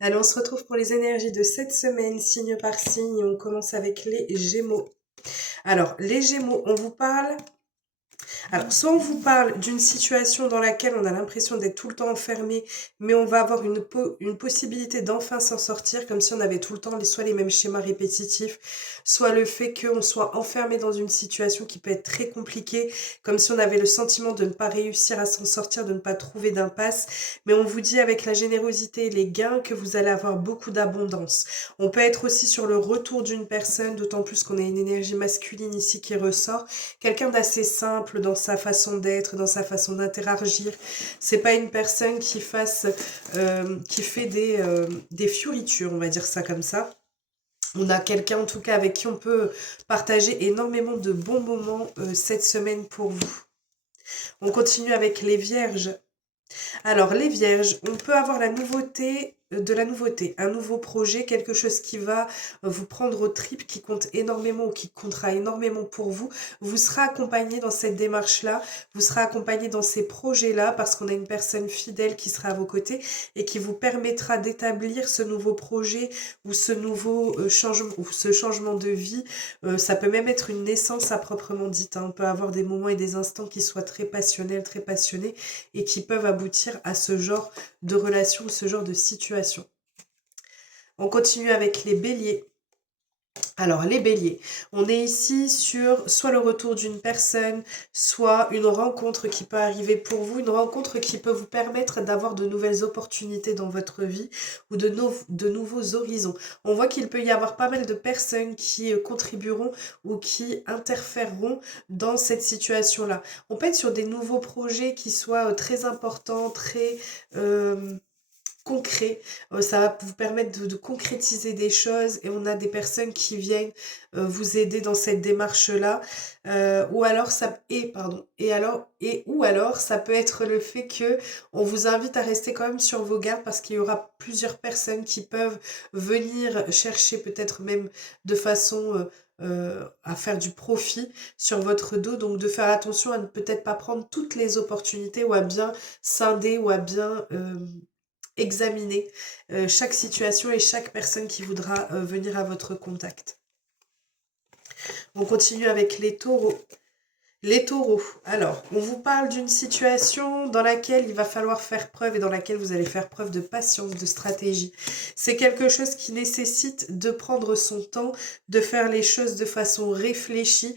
Allez, on se retrouve pour les énergies de cette semaine, signe par signe, et on commence avec les Gémeaux. Alors, les Gémeaux, on vous parle alors, soit on vous parle d'une situation dans laquelle on a l'impression d'être tout le temps enfermé, mais on va avoir une possibilité d'enfin s'en sortir, comme si on avait tout le temps soit les mêmes schémas répétitifs, soit le fait qu'on soit enfermé dans une situation qui peut être très compliquée, comme si on avait le sentiment de ne pas réussir à s'en sortir, de ne pas trouver d'impasse. Mais on vous dit avec la générosité et les gains que vous allez avoir beaucoup d'abondance. On peut être aussi sur le retour d'une personne, d'autant plus qu'on a une énergie masculine ici qui ressort. Quelqu'un d'assez simple dans sa façon d'être, dans sa façon d'interagir. C'est pas une personne qui fait des fioritures, on va dire ça comme ça. On a quelqu'un en tout cas avec qui on peut partager énormément de bons moments cette semaine pour vous. On continue avec les vierges. Alors, les vierges, on peut avoir de la nouveauté, un nouveau projet, quelque chose qui va vous prendre au trip, qui compte énormément ou qui comptera énormément pour vous. Vous serez accompagné dans cette démarche-là, vous serez accompagné dans ces projets-là parce qu'on a une personne fidèle qui sera à vos côtés et qui vous permettra d'établir ce nouveau projet ou ce nouveau changement ou ce changement de vie. Ça peut même être une naissance à proprement dite, hein. On peut avoir des moments et des instants qui soient très passionnels, très passionnés et qui peuvent aboutir à ce genre de relation, ce genre de situation. On continue avec les béliers. Alors, les béliers, on est ici sur soit le retour d'une personne, soit une rencontre qui peut arriver pour vous, une rencontre qui peut vous permettre d'avoir de nouvelles opportunités dans votre vie ou de nouveaux horizons. On voit qu'il peut y avoir pas mal de personnes qui contribueront ou qui interféreront dans cette situation-là. On peut être sur des nouveaux projets qui soient très importants, très concret. Ça va vous permettre de concrétiser des choses et on a des personnes qui viennent vous aider dans cette démarche-là. Ou alors ça ou alors ça peut être le fait que on vous invite à rester quand même sur vos gardes parce qu'il y aura plusieurs personnes qui peuvent venir chercher peut-être même de façon à faire du profit sur votre dos, donc de faire attention à ne peut-être pas prendre toutes les opportunités ou à bien scinder ou à bien examiner chaque situation et chaque personne qui voudra venir à votre contact. On continue avec les taureaux. Les taureaux, alors, on vous parle d'une situation dans laquelle il va falloir faire preuve et dans laquelle vous allez faire preuve de patience, de stratégie. C'est quelque chose qui nécessite de prendre son temps, de faire les choses de façon réfléchie,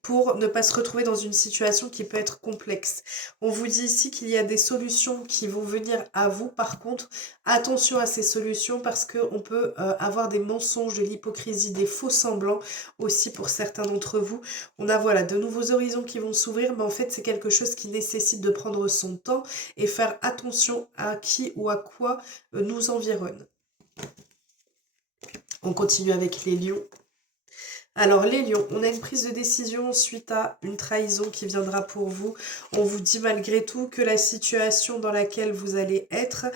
pour ne pas se retrouver dans une situation qui peut être complexe. On vous dit ici qu'il y a des solutions qui vont venir à vous. Par contre, attention à ces solutions parce qu'on peut avoir des mensonges, de l'hypocrisie, des faux semblants aussi pour certains d'entre vous. On a voilà de nouveaux horizons qui vont s'ouvrir, mais en fait c'est quelque chose qui nécessite de prendre son temps et faire attention à qui ou à quoi nous environne. On continue avec les lions. Alors les lions, on a une prise de décision suite à une trahison qui viendra pour vous. On vous dit malgré tout que la situation dans laquelle vous allez être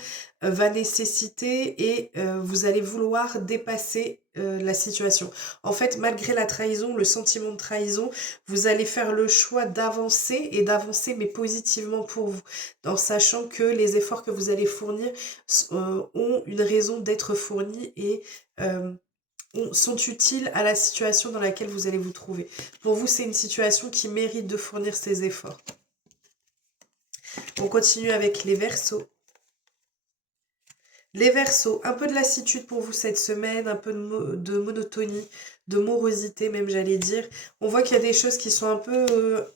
va nécessiter et vous allez vouloir dépasser la situation. En fait, malgré la trahison, le sentiment de trahison, vous allez faire le choix d'avancer et d'avancer mais positivement pour vous, en sachant que les efforts que vous allez fournir ont une raison d'être fournis et sont utiles à la situation dans laquelle vous allez vous trouver. Pour vous, c'est une situation qui mérite de fournir ces efforts. On continue avec les Verseaux. Les Verseaux, un peu de lassitude pour vous cette semaine, un peu de monotonie, de morosité même j'allais dire. On voit qu'il y a des choses qui sont un peu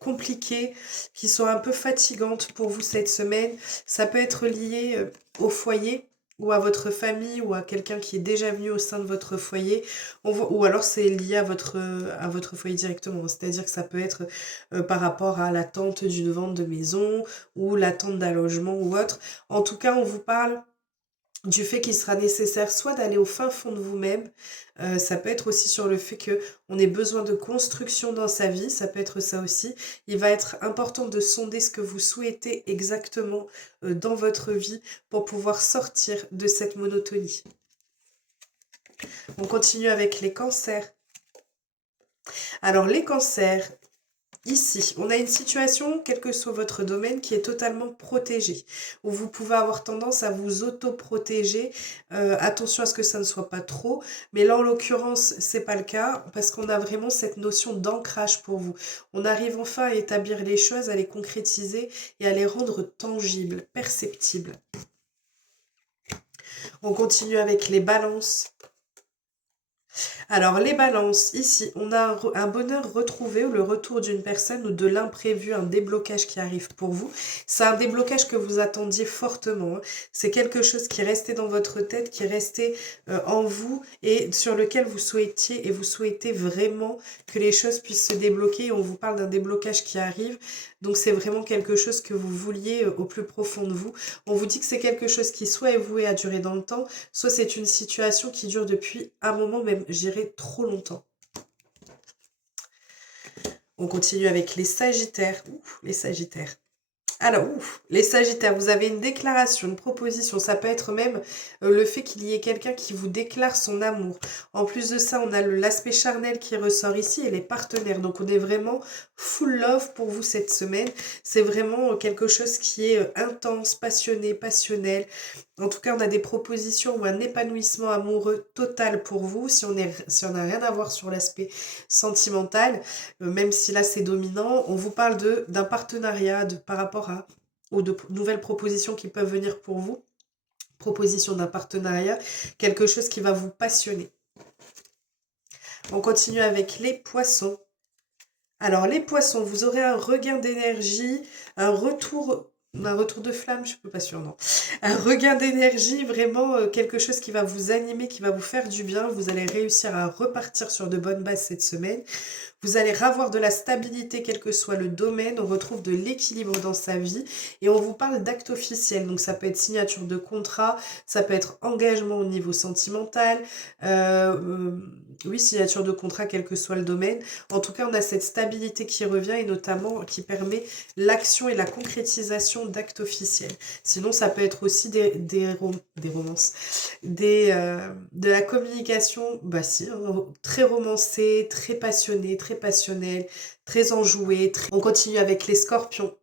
compliquées, qui sont un peu fatigantes pour vous cette semaine. Ça peut être lié au foyer ou à votre famille ou à quelqu'un qui est déjà venu au sein de votre foyer. Ou alors c'est lié à votre foyer directement. C'est-à-dire que ça peut être par rapport à l'attente d'une vente de maison ou l'attente d'un logement ou autre. En tout cas, on vous parle du fait qu'il sera nécessaire soit d'aller au fin fond de vous-même, ça peut être aussi sur le fait que on ait besoin de construction dans sa vie, ça peut être ça aussi. Il va être important de sonder ce que vous souhaitez exactement dans votre vie pour pouvoir sortir de cette monotonie. On continue avec les cancers. Alors les cancers, Ici, on a une situation, quel que soit votre domaine, qui est totalement protégée, où vous pouvez avoir tendance à vous auto-protéger. Attention à ce que ça ne soit pas trop, mais là, en l'occurrence, c'est pas le cas, parce qu'on a vraiment cette notion d'ancrage pour vous. On arrive enfin à établir les choses, à les concrétiser et à les rendre tangibles, perceptibles. On continue avec les balances. Alors, les balances, ici, on a un bonheur retrouvé ou le retour d'une personne ou de l'imprévu, un déblocage qui arrive pour vous. C'est un déblocage que vous attendiez fortement, hein. C'est quelque chose qui restait dans votre tête, qui restait en vous et sur lequel vous souhaitiez et vous souhaitez vraiment que les choses puissent se débloquer. On vous parle d'un déblocage qui arrive. Donc, c'est vraiment quelque chose que vous vouliez au plus profond de vous. On vous dit que c'est quelque chose qui soit est voué à durer dans le temps, soit c'est une situation qui dure depuis un moment, même, j'irais, trop longtemps. On continue avec les Sagittaires. Ouh, les Sagittaires. Alors, ouf, les Sagittaires, vous avez une déclaration, une proposition. Ça peut être même le fait qu'il y ait quelqu'un qui vous déclare son amour. En plus de ça, on a l'aspect charnel qui ressort ici et les partenaires. Donc, on est vraiment full love pour vous cette semaine. C'est vraiment quelque chose qui est intense, passionné, passionnel. En tout cas, on a des propositions ou un épanouissement amoureux total pour vous. Si on n'a rien à voir sur l'aspect sentimental, même si là c'est dominant, on vous parle d'un partenariat par rapport à ou de nouvelles propositions qui peuvent venir pour vous. Proposition d'un partenariat, quelque chose qui va vous passionner. On continue avec les poissons. Alors les poissons, vous aurez un regain d'énergie, un retour de flamme, je ne suis pas sûre, non. Un regain d'énergie, vraiment quelque chose qui va vous animer, qui va vous faire du bien. Vous allez réussir à repartir sur de bonnes bases cette semaine. Vous allez avoir de la stabilité, quel que soit le domaine. On retrouve de l'équilibre dans sa vie. Et on vous parle d'actes officiels. Donc ça peut être signature de contrat, ça peut être engagement au niveau sentimental. Oui, signature de contrat, quel que soit le domaine. En tout cas, on a cette stabilité qui revient et notamment qui permet l'action et la concrétisation d'actes officiels. Sinon, ça peut être aussi des romances, de la communication, bah si, hein, très romancée, très passionnée, très passionnelle, très enjouée. On continue avec les scorpions.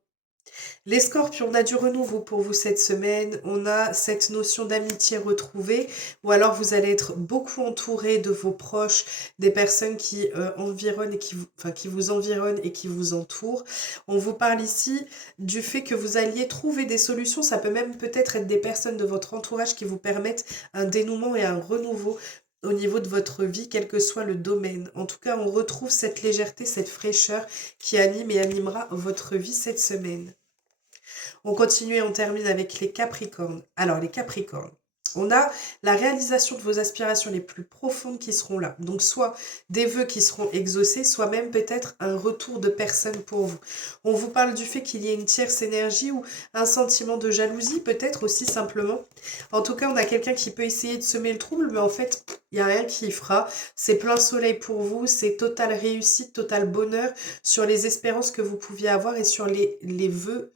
Les scorpions, on a du renouveau pour vous cette semaine. On a cette notion d'amitié retrouvée. Ou alors vous allez être beaucoup entouré de vos proches, des personnes qui environnent et qui vous environnent et qui vous entourent. On vous parle ici du fait que vous alliez trouver des solutions. Ça peut même peut-être être des personnes de votre entourage qui vous permettent un dénouement et un renouveau au niveau de votre vie, quel que soit le domaine. En tout cas, on retrouve cette légèreté, cette fraîcheur qui anime et animera votre vie cette semaine. On continue et on termine avec les Capricornes. Alors, les Capricornes, on a la réalisation de vos aspirations les plus profondes qui seront là. Donc, soit des vœux qui seront exaucés, soit même peut-être un retour de personne pour vous. On vous parle du fait qu'il y ait une tierce énergie ou un sentiment de jalousie, peut-être aussi simplement. En tout cas, on a quelqu'un qui peut essayer de semer le trouble, mais en fait, il n'y a rien qui y fera. C'est plein soleil pour vous, c'est totale réussite, total bonheur sur les espérances que vous pouviez avoir et sur les vœux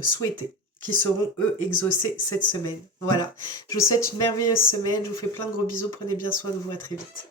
souhaités qui seront eux exaucés cette semaine. Voilà, je vous souhaite une merveilleuse semaine, je vous fais plein de gros bisous, prenez bien soin de vous, à très vite.